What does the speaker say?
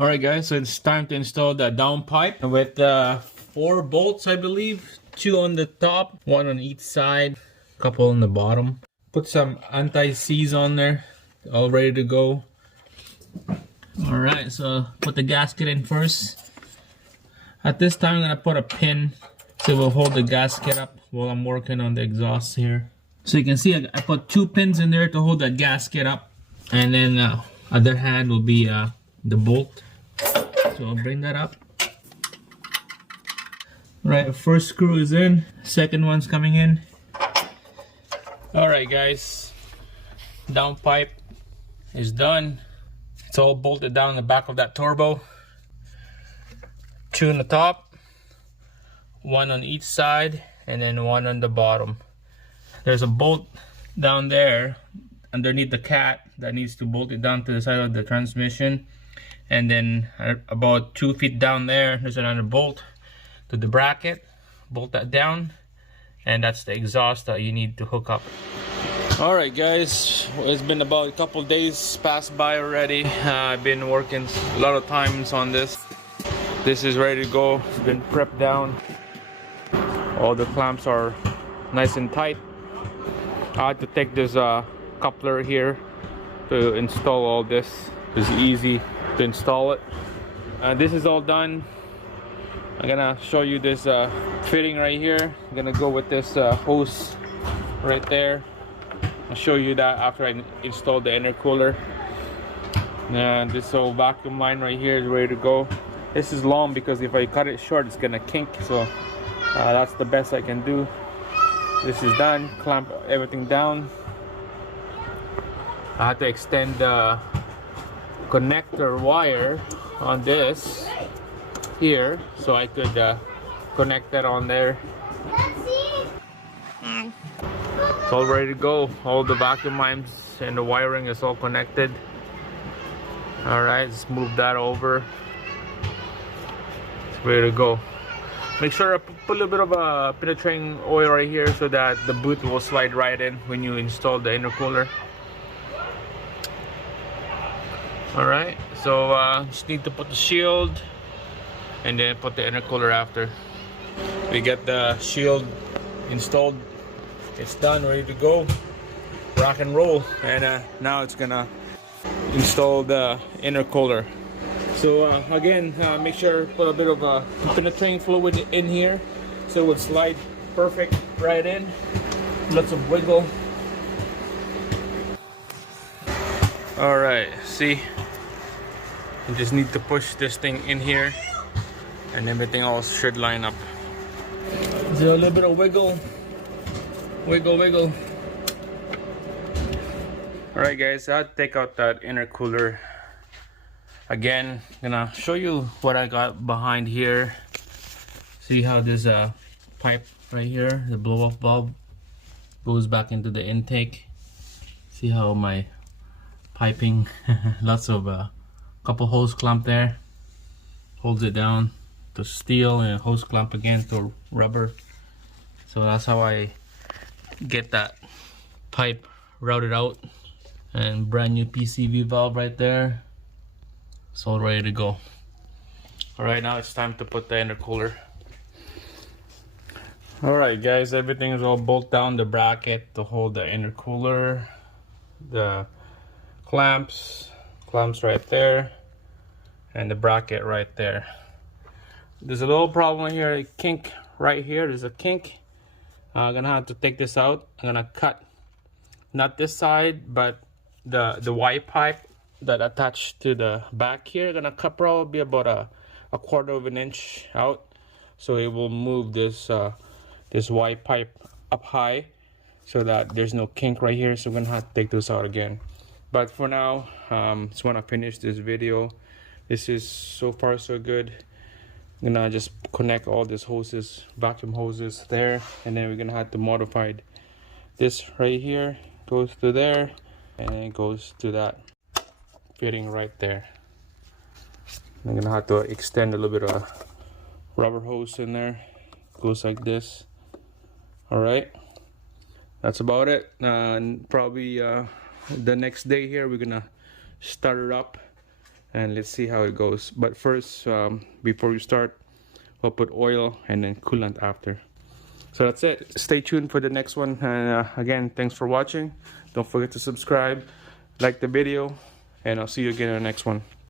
Alright guys, so it's time to install the downpipe with 4 bolts, I believe. 2 on the top, 1 on each side, couple on the bottom. Put some anti-seize on there, all ready to go. Alright, so put the gasket in first. At this time I'm gonna put a pin so it will hold the gasket up while I'm working on the exhaust here. So you can see I put 2 pins in there to hold that gasket up, and then other hand will be the bolt. So I'll bring that up. Right, first screw is in, second one's coming in. Alright guys, downpipe is done. It's all bolted down the back of that turbo. 2 on the top, 1 on each side, and then 1 on the bottom. There's a bolt down there underneath the cat that needs to bolt it down to the side of the transmission. And then about 2 feet down there's another bolt to the bracket. Bolt that down, and that's the exhaust that you need to hook up. Alright guys, it's been about a couple days passed by already. I've been working a lot of times on this. This is ready to go. It's been prepped down. All the clamps are nice and tight. I had to take this coupler here to install all this. It's easy to install it. This is all done. I'm gonna show you this fitting right here. I'm gonna go with this hose right there. I'll show you that after I install the intercooler. And this whole vacuum line right here is ready to go. This is long because if I cut it short it's gonna kink, so that's the best I can do. This is done. Clamp everything down. I had to extend the connector wire on this here so I could connect that on there. It's all ready to go. All the vacuum lines and the wiring is all connected. Alright, let's move that over. It's ready to go. Make sure I put a little bit of a penetrating oil right here so that the boot will slide right in when you install the intercooler. Alright, so just need to put the shield and then put the intercooler after. We get the shield installed. It's done, ready to go. Rock and roll. And now it's gonna install the intercooler. So again, make sure put a bit of penetrating fluid in here so it would slide perfect right in. Lots of wiggle. Alright, see, you just need to push this thing in here and everything else should line up. Do a little bit of wiggle. Wiggle. Alright guys, I'll take out that intercooler. Again, gonna show you what I got behind here. See how this pipe right here, the blow off bulb, goes back into the intake. See how my piping, lots of couple hose clamp there, holds it down to steel, and hose clamp again to rubber. So that's how I get that pipe routed out. And brand new PCV valve right there. It's all ready to go. Alright, now it's time to put the intercooler. Alright guys, everything is all bolted down. The bracket to hold the intercooler, the clamps right there, and the bracket right there. There's a little problem here, a kink right here. There's a kink. I'm gonna have to take this out. I'm gonna cut not this side but the Y pipe that attached to the back here. I'm gonna cut probably about a quarter of an inch out so it will move this this Y pipe up high so that there's no kink right here. So I'm gonna have to take this out again. But for now, just want to finish this video. This is so far so good. I'm gonna just connect all these hoses, vacuum hoses there, and then we're gonna have to modify this right here. Goes to there, and it goes to that fitting right there. I'm gonna have to extend a little bit of rubber hose in there. Goes like this. All right, that's about it. Probably the next day here we're gonna start it up and let's see how it goes. But first, before we start, we'll put oil and then coolant after. So that's it. Stay tuned for the next one, and again, thanks for watching. Don't forget to subscribe, like the video, and I'll see you again in the next one.